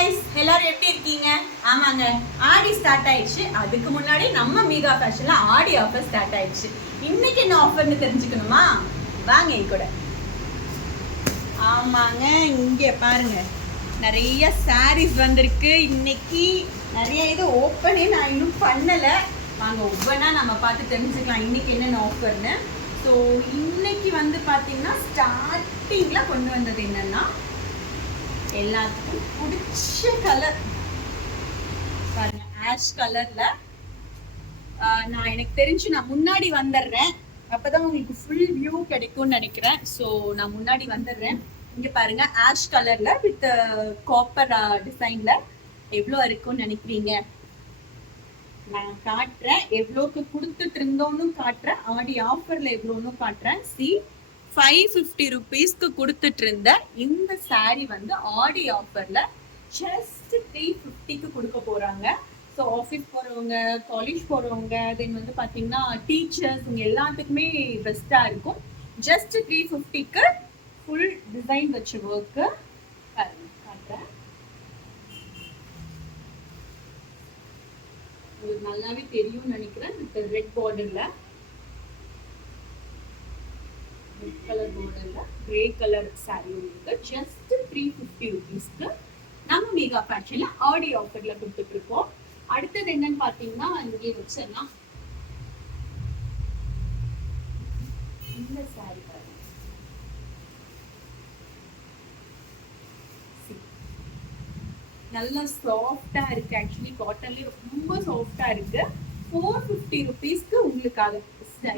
Guys, எல்லாரும் எப்படி இருக்கீங்க? ஆமாங்க, ஆடி ஸ்டார்ட் ஆயிடுச்சு. அதுக்கு முன்னாடி நம்ம மீகா ஃபேஷன்ல ஆடி ஆஃபர் ஸ்டார்ட் ஆயிடுச்சு. இன்னைக்கு என்ன ஆஃபர்னு தெரிஞ்சுக்கணுமா? வாங்க என் கூட. ஆமாங்க, இங்கே பாருங்க, நிறைய சாரீஸ் வந்திருக்கு. இன்னைக்கு நிறைய இது ஓப்பனே நான் இன்னும் பண்ணலை. வாங்க ஒவ்வொன்றா நம்ம பார்த்து தெரிஞ்சுக்கலாம் இன்னைக்கு என்னென்ன ஆஃபர்னு. ஸோ இன்னைக்கு வந்து பார்த்தீங்கன்னா ஸ்டார்டிங்கில் கொண்டு வந்தது என்னன்னா, எல்லாத்துக்கும் பிடிச்ச கலர் பாருங்க, ஆஷ் கலர்ல. நான் எனக்கு தெரிஞ்சு நான் முன்னாடி வந்துடுறேன், அப்பதான் உங்களுக்கு ஃபுல் வியூ கிடைக்கும்னு நினைக்கிறேன். ஸோ நான் முன்னாடி வந்துடுறேன். இங்க பாருங்க, ஆஷ் கலர்ல வித் காப்பர் டிசைன்ல எவ்வளோ இருக்கும்னு நினைக்கிறீங்க? நான் காட்டுறேன், எவ்வளோக்கு கொடுத்துட்டு இருந்தோன்னு காட்டுறேன், ஆடி ஆஃபர்ல எவ்வளோன்னு காட்டுறேன். சி, 550 rupeesக்கு கொடுத்துட்டு இருந்த இந்த சாரி வந்து ஆடி ஆஃபர்ல ஜஸ்ட் 350க்கு கொடுக்க போறாங்க. ஸோ ஆஃபீஸ் போறவங்க, காலேஜ் போறவங்க, தென் வந்து பாத்தீங்கன்னா டீச்சர்ஸ், இங்க எல்லாத்துக்குமே பெஸ்டா இருக்கும். ஜஸ்ட் 350க்கு ஃபுல் டிசைன் வச்ச ஒர்க்கு காட்டுறேன். உங்களுக்கு நல்லாவே தெரியும்னு நினைக்கிறேன். வித் ரெட் பார்டர்ல, ரெட் கலர் மாடல்ல கிரே கலர் சாரி உங்களுக்கு ஜஸ்ட் 350 rupeesக்கு நம்ம மீகா ஃபேஷன்ல ஆடி ஆஃபர்ல கொடுத்துட்டு இருக்கோம். அடுத்தது என்னன்னு பாத்தீங்கன்னா, இங்கே வச்சிடலாம். இந்த சாரி பாருங்க, நல்லா சாஃப்டா இருக்கு. ஆக்சுவலி காட்டன்லயே ரொம்ப சாஃப்டா இருக்கு. 450 rupeesக்கு உங்களுக்காக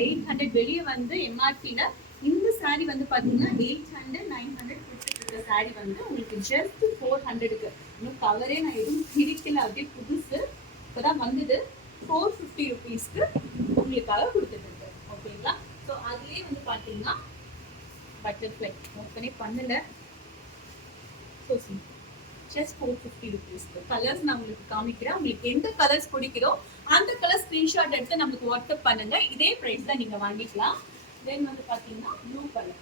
800 வெளியே வந்து எம்ஆர்பில இந்த சாரி வந்து பாத்தீங்கன்னா 800 900 கொடுத்துட்டு இருக்க சாரி வந்து உங்களுக்கு ஜஸ்ட் 400க்கு. இன்னும் கலரே நான் எதுவும் பிரிக்கல, அப்படியே புதுசு இப்பதான் வந்தது. 450 rupeesக்கு உங்களுக்காக கொடுத்துட்டு இருக்கு. ஓகேங்களா? ஸோ அதுலயே வந்து பாத்தீங்கன்னா பட்டர்ஃப்ளை ஓப்பனே பண்ணல. ஸோ ஜஸ்ட் 450 rupeesக்கு கலர்ஸ் நான் உங்களுக்கு காமிக்கிறேன். உங்களுக்கு எந்த கலர்ஸ் பிடிக்குதோ அந்த கலர் ஸ்கிரீன்ஷாட் எடுத்து நமக்கு வாட்ஸ்அப் பண்ணுங்க. இதே பிரைஸ் தான் நீங்க வாங்கிக்கலாம். தென் வந்து பாத்தீங்கன்னா ப்ளூ கலர்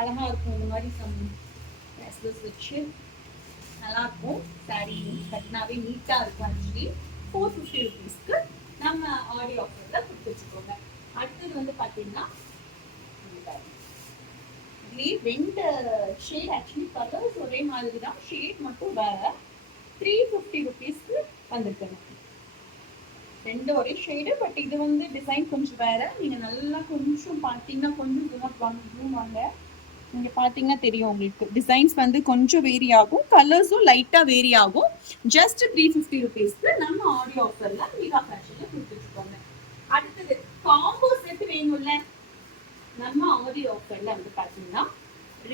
அழகா இருக்கும். இந்த மாதிரி சம் வச்சு நல்லா இருக்கும். சாரி கட்டினாவே நீட்டா இருக்கும். ஆக்சுவலி 450 rupeesக்கு நம்ம ஆடி ஆஃபர்ல கொடுத்து வச்சுக்கோங்க. அடுத்தது வந்து பாத்தீங்கன்னா ரெண்டு ஷேட், ஆக்சுவலி கலர்ஸ் ஒரே மாதிரி தான், ஷேட் மட்டும் வேற. 350 rupeesக்கு வந்திருக்கு. ரெண்டு ஒரே ஷேடு, பட் இது வந்து டிசைன் கொஞ்சம் வேற. நீங்க நல்லா கொஞ்சம் பாத்தீங்கன்னா கொஞ்சம் ஜூம் வாங்க, நீங்க பாத்தீங்கன்னா தெரியும் உங்களுக்கு. டிசைன்ஸ் வந்து கொஞ்சம் வேரி ஆகும், கலர்ஸும் லைட்டா வேரி ஆகும். ஜஸ்ட் 350 rupeesக்கு நம்ம ஆடி ஆஃபர்ல மீகா ஃபேஷன்ல கொடுத்துருக்கோங்க. அடுத்தது காம்போ செட் வேணும்ல, நம்ம ஆடி ஆஃபர்ல வந்து பாத்தீங்கன்னா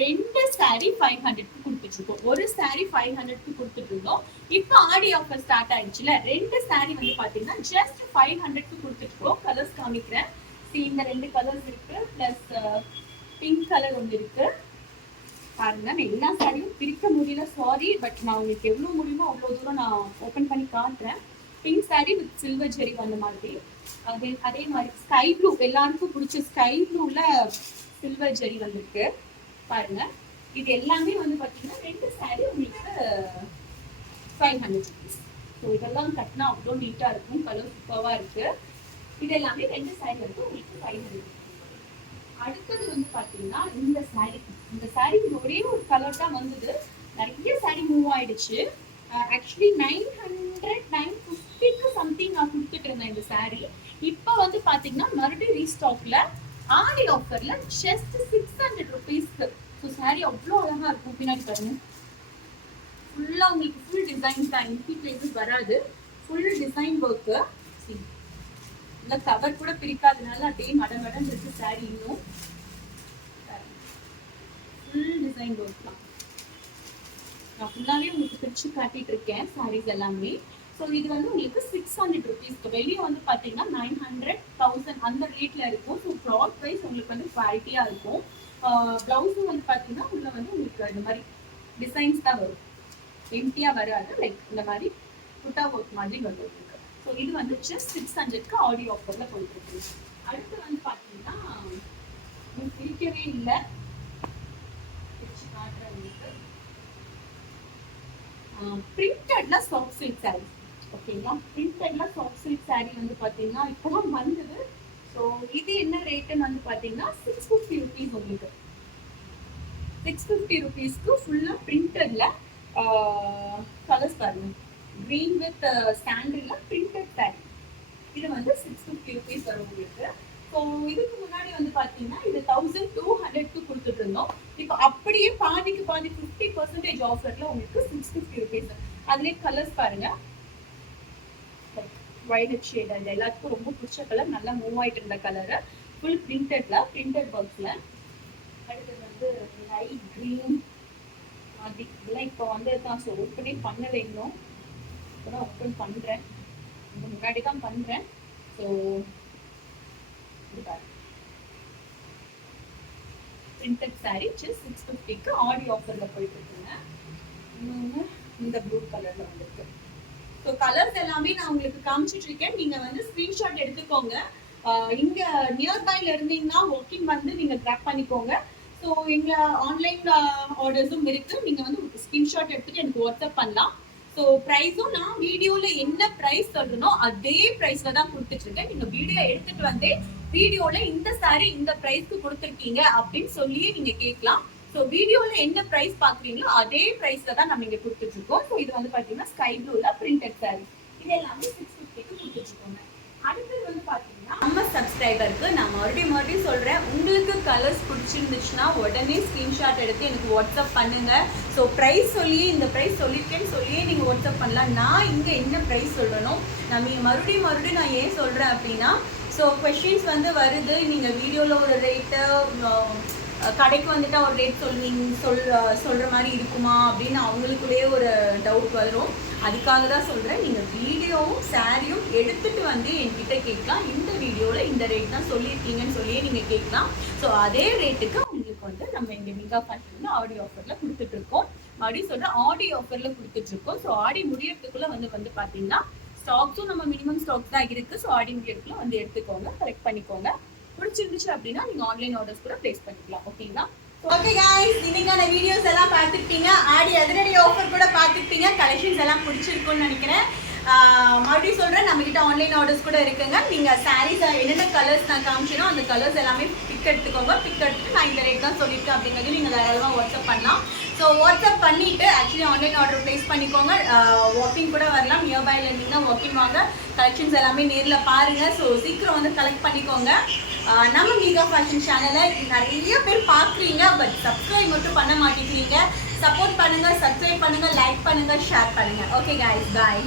ரெண்டு சாரி 500க்கு கொடுத்துருக்கோம். ஒரு சாரி 500க்கு கொடுத்துட்டு இருந்தோம். இப்போ ஆடி ஆஃபர் ஸ்டார்ட் ஆயிடுச்சுல, ரெண்டு சாரி வந்து பாத்தீங்கன்னா ஜஸ்ட் 500க்கு கொடுத்துருக்கோம். கலர்ஸ் காமிக்கிறேன். இந்த ரெண்டு கலர்ஸ் இருக்கு, பிளஸ் பிங்க் கலர் ஒன்று இருக்கு. பாருங்க, நான் எல்லா சாரியும் பிரிக்க முடியல, சாரி. பட் நான் உங்களுக்கு எவ்வளவு முடியுமோ அவ்வளவு தூரம் நான் ஓபன் பண்ணி காட்டுறேன். பிங்க் சாரி வித் சில்வர் ஜெரி வந்த மாதிரி. அதே மாதிரி ஸ்கை ப்ளூ, எல்லாருக்கும் பிடிச்ச ஸ்கை ப்ளூல சில்வர் ஜெரி வந்திருக்கு பாருங்க. இது எல்லாமே வந்து பாத்தீங்கன்னா ரெண்டு சாரி உங்களுக்கு 500 rupees. ஸோ இதெல்லாம் கட்டினா அவ்வளோ நீட்டா இருக்கும், கலர் சூப்பர்வா இருக்கு. இது எல்லாமே ரெண்டு சாரி வந்து உங்களுக்கு 500 rupees. அடுத்தது வந்து பாத்தீங்கன்னா இந்த சாரி ஒரே ஒரு கலர் தான் வந்தது. நிறைய சாரி மூவ் ஆயிடுச்சு. ஆக்சுவலி 950க்கு சம்திங் நான் கொடுத்துட்டு இருந்தேன் இந்த சாரி. இப்போ வந்து பாத்தீங்கன்னா மறுபடியும் ரீஸ்டாக்ல ஆடி ஆஃபர்ல ஜஸ்ட் 600 rupeesக்கு. ஸோ சாரி அவ்வளோ அழகா இருக்கும். பின்னாடி பாருங்க, ஃபுல்லா உங்களுக்கு ஃபுல் டிசைன் தான், இன்டி பிளேஸஸ் வராது, ஃபுல் டிசைன் ஒர்க்கு. இந்த கவர் கூட பிரிக்காதனால அப்படியே மடமடன் இருக்கு சாரி. இன்னும் ஃபுல் டிசைன் ஒர்க் தான். நான் ஃபுல்லாவே உங்களுக்கு பிரிச்சு காட்டிட்டு இருக்கேன் சாரீஸ் எல்லாமே. ஸோ இது வந்து உங்களுக்கு 600 rupeesக்கு. வெளியே வந்து பார்த்தீங்கன்னா 900 1000 அந்த ரேட்ல இருக்கும். ஸோ ப்ராட் ப்ரைஸ் உங்களுக்கு வந்து குவாலிட்டியா இருக்கும். பிளவுஸும் வந்து பார்த்தீங்கன்னா உள்ள வந்து உங்களுக்கு இந்த மாதிரி டிசைன்ஸ் தான் வரும், எம்டியா வராது. லைக் இந்த மாதிரி புட்டா ஒர்க் மாதிரி வந்துருக்கு. ஸோ இது வந்து ஜஸ்ட் 600க்கு ஆடி ஆஃபர்ல போயிட்டு இருக்கு. அடுத்து வந்து பார்த்தீங்கன்னா பிரிக்கவே இல்லை, பிரிச்சு காட்டுறேன் உங்களுக்கு. பிரிண்டட்ல சாஃப்ட் சில்க் சாரீ. ஓகேங்களா, பிரிண்டட்ல சாஃப்ட் சில்க் சாரீ வந்து பாத்தீங்கன்னா இப்பதான் வந்தது. ஸோ இது என்ன ரேட்டுன்னு வந்து பாத்தீங்கன்னா 650 rupees. உங்களுக்கு 650 rupeesக்கு ஃபுல்லா பிரிண்டட்ல கலர்ஸ் பாருங்க. கிரீன் வித் சாண்டில்ல பிரிண்டட் சாரீ. இது வந்து 650 rupees வரும் உங்களுக்கு. ஸோ இதுக்கு முன்னாடி வந்து பாத்தீங்கன்னா இது 1200க்கு கொடுத்துட்டு இருந்தோம். இப்போ அப்படியே பாதிக்கு பாதி 50% ஆஃபர்ல உங்களுக்கு 650 rupees. அதுலேயே கலர்ஸ் பாருங்க. வயலட் ஷேட், அது எல்லாத்துக்கும் ரொம்ப பிடிச்ச கலர், நல்லா மூவ் ஆயிட்டு இருந்த கலர், ஃபுல் பிரிண்டட்ல, பிரிண்டட் ஒர்க்ஸ்ல. அடுத்தது வந்து லைட் கிரீன் அது இதெல்லாம் இப்போ வந்து தான். ஸோ ஓப்பனே பண்ணலை இன்னும், இப்போதான் ஓப்பன் பண்றேன், முன்னாடி தான் பண்றேன். ஸோ பிரிண்டட் சாரீ 650க்கு ஆடி ஆஃபர்ல போயிட்டு இருக்குங்க. இன்னொன்று இந்த ப்ளூ கலர்ல வந்துருக்கு. ஸோ கலர்ஸ் எல்லாமே நான் உங்களுக்கு காமிச்சிட்டு இருக்கேன். நீங்க வந்து ஸ்கிரீன்ஷாட் எடுத்துக்கோங்க. இங்க நியர்பைல இருந்தீங்கன்னா வாக்கிங் வந்து நீங்க கிராப் பண்ணிக்கோங்க. ஸோ எங்க ஆன்லைன் ஆர்டர்ஸும் இருக்கு. நீங்க வந்து ஸ்கிரீன்ஷாட் எடுத்துட்டு எனக்கு வாட்ஸ்அப் பண்ணலாம். ஸோ ப்ரைஸும் நான் வீடியோல என்ன ப்ரைஸ் சொல்றனோ அதே ப்ரைஸ்ல தான் கொடுத்துட்டு இருக்கேன். நீங்க வீடியோ எடுத்துட்டு வந்து வீடியோல இந்த சாரி இந்த ப்ரைஸ்க்கு கொடுத்துருக்கீங்க அப்படின்னு சொல்லியே நீங்க கேட்கலாம். ஸோ வீடியோல என்ன ப்ரைஸ் பாக்குறீங்களோ அதே ப்ரைஸ்ல தான் நம்ம இங்க கொடுத்துட்டு இருக்கோம். ஸோ இது வந்து பாத்தீங்கன்னா ஸ்கை ப்ளூல பிரிண்டட் சாரி. இது எல்லாமே 650க்கு கொடுத்துட்டு இருக்கோங்க. அடுத்தது வந்து பாத்தீங்கன்னா நம்ம சப்ஸ்கிரைபருக்கு நான் மறுபடியும் சொல்றேன், உங்களுக்கு கலர்ஸ் பிடிச்சிருந்துச்சுன்னா உடனே ஸ்கிரீன்ஷாட் எடுத்து எனக்கு வாட்ஸ்அப் பண்ணுங்க. ஸோ ப்ரைஸ் சொல்லியே இந்த ப்ரைஸ் சொல்லியிருக்கேன்னு சொல்லியே நீங்கள் வாட்ஸ்அப் பண்ணலாம். நான் இங்கே என்ன ப்ரைஸ் சொல்கிறனோ நான் மறுபடியும் நான் ஏன் சொல்கிறேன் அப்படின்னா, ஸோ கொஷின்ஸ் வந்து வருது, நீங்கள் வீடியோவில் ஒரு ரேட்டு கடைக்கு வந்துட்டா ஒரு ரேட் சொல்கிற மாதிரி இருக்குமா அப்படின்னு அவங்களுக்குள்ளேயே ஒரு டவுட் வரும். அதுக்காக தான் சொல்கிறேன், நீங்கள் வீடியோவும் சாரியும் எடுத்துகிட்டு வந்து என்கிட்ட கேட்கலாம். இந்த வீடியோவில் இந்த ரேட் தான் சொல்லியிருக்கீங்கன்னு சொல்லியே நீங்கள் கேட்கலாம். ஸோ அதே ரேட்டுக்கு உங்களுக்கு வந்து நம்ம இங்கே மிகா ஃபேஷனில் ஆடி ஆஃபரில் கொடுத்துட்ருக்கோம். மறுபடியும் சொல்கிறேன், ஆடி ஆஃபரில் கொடுத்துட்ருக்கோம். ஸோ ஆடி முடியறதுக்குள்ளே வந்து பார்த்தீங்கன்னா ஸ்டாக்ஸும் நம்ம மினிமம் ஸ்டாக்ஸ் தான் இருக்குது. ஸோ ஆடி முடியறதுக்குள்ள வந்து எடுத்துக்கோங்க, கரெக்ட் பண்ணிக்கோங்க. பிடிச்சிருந்துச்சு அப்படின்னா நீங்க ஆன்லைன் ஆர்டர்ஸ் கூட பிளேஸ் பண்ணிக்கலாம். ஓகேங்களா? ஓகே गाइस, இன்னைக்கான வீடியோஸ் எல்லாம் பார்த்துட்டீங்க. ஆடி அதிரடி ஆஃபர் கூட பார்த்துட்டீங்க. கலெக்ஷன்ஸ் எல்லாம் பிடிச்சிருக்கும்னு நினைக்கிறேன். மறுபடியும் சொல்கிறேன், நம்மகிட்ட ஆன்லைன் ஆர்டர்ஸ் கூட இருக்குங்க. நீங்கள் சாரீஸ் என்னென்ன கலர்ஸ் நான் காமிச்சேனோ அந்த கலர்ஸ் எல்லாமே பிக் எடுத்துக்கோங்க. பிக் எடுத்துட்டு நான் இந்த ரேட் தான் சொல்லியிருக்கேன் அப்படிங்கிறது நீங்கள் தாராளமாக வாட்ஸ்அப் பண்ணலாம். ஸோ வாட்ஸ்அப் பண்ணிவிட்டு ஆக்சுவலி ஆன்லைன் ஆர்டர் ப்ளேஸ் பண்ணிக்கோங்க. வாக்கிங் கூட வரலாம். நியர்பையில் இருந்தீங்கன்னா வாக்கிங் வாங்க. கலெக்ஷன்ஸ் எல்லாமே நேரில் பாருங்கள். ஸோ சீக்கிரம் வந்து கலெக்ட் பண்ணிக்கோங்க. நம்ம மிகா ஃபேஷன் சேனலை நிறைய பேர் பார்க்குறீங்க, பட் சப்ஸ்கிரைப் மட்டும் பண்ண மாட்டேங்கிறீங்க. சப்போர்ட் பண்ணுங்கள், சப்ஸ்கிரைப் பண்ணுங்கள், லைக் பண்ணுங்கள், ஷேர் பண்ணுங்கள். ஓகே गाइस, பாய்.